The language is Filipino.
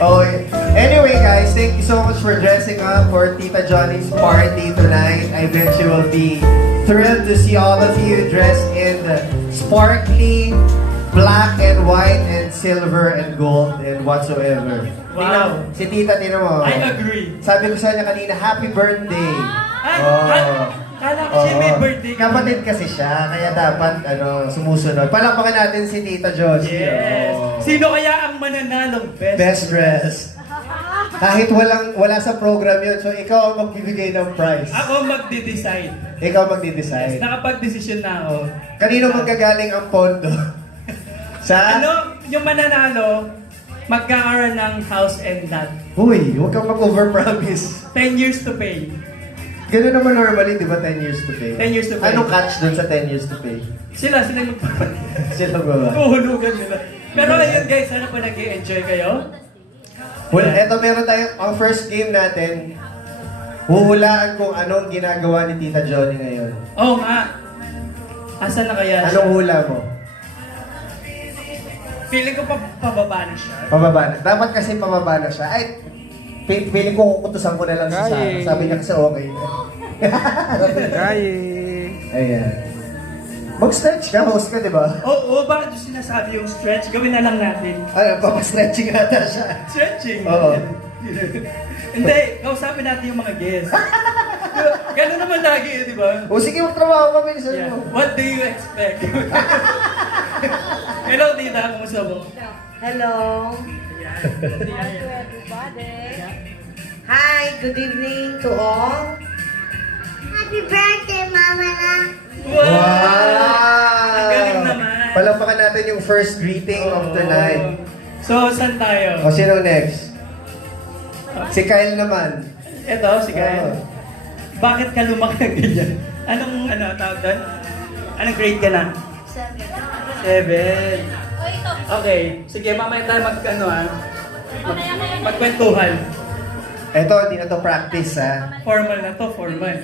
Okay. Anyway, guys, thank you so much for dressing up for Tita Johnny's party tonight. I bet you will be thrilled to see all of you dressed in the sparkly black and white and silver and gold and whatsoever. Wow. Si Tita, tinan mo. I agree. Sabi ko sa kanya kanina, happy birthday. Kala ko siya may birthday. Kapatid kasi siya, kaya dapat sumusunod. Palakpakan natin si Tita Josie. Yes. Sino kaya ang mananalong Best dress. Kahit wala sa program yun, so ikaw ang magbibigay ng prize. Ako magde-decide. Ikaw magdi-decide. Nakapag-desisyon na ako. Kanino magagaling ang pondo? Sa? Yung mananalo, magkakaroon ng house and lot. Uy, huwag kang mag-overpromise. 10 years to pay. Ganun naman normally, di ba, 10 years to pay? 10 years to pay. Anong catch dun sa 10 years to pay? Sila yung magpapalit. Sila ba? Uhulugan nila. Pero ayun guys, sana po nag-i-enjoy kayo. Well, eto meron tayong, ang first game natin, huhulaan kung anong ginagawa ni Tita Johnny ngayon. Oo nga. Asan na kaya siya? Anong hula mo? Feeling ko pababa na siya. Pababa na. Dapat kasi pababa na siya. Ay, feeling ko kukutusan ko na lang si Sarah. Sabi niya kasi okay na. Ayan. Mag-stretch ka, host ka, di ba? Oo, bakit yung sinasabi yung stretch? Gawin na lang natin. Ano, papastretching ata siya. Stretching? Oo. Hindi, kausapin natin yung mga guests. Ganun naman lagi, di ba? O sige, magtrabaho kami sa Yeah. inyo. What do you expect? Hello, tita. Kumusta mo? Hello. Hi, good evening to all. Happy birthday, Mama Na! Wow! Ang galing naman. Palakpakan natin yung first greeting of the night. So, saan tayo? O, sino next? Si Kyle naman. Ito, si Kyle. Oo. Bakit ka lumaki ng ganyan? Anong, tawag doon? Anong grade ka na? 7. Okay. Sige, mamaya tayo magkwentuhan. Ito, hindi na to practice, ha? Formal na to, formal.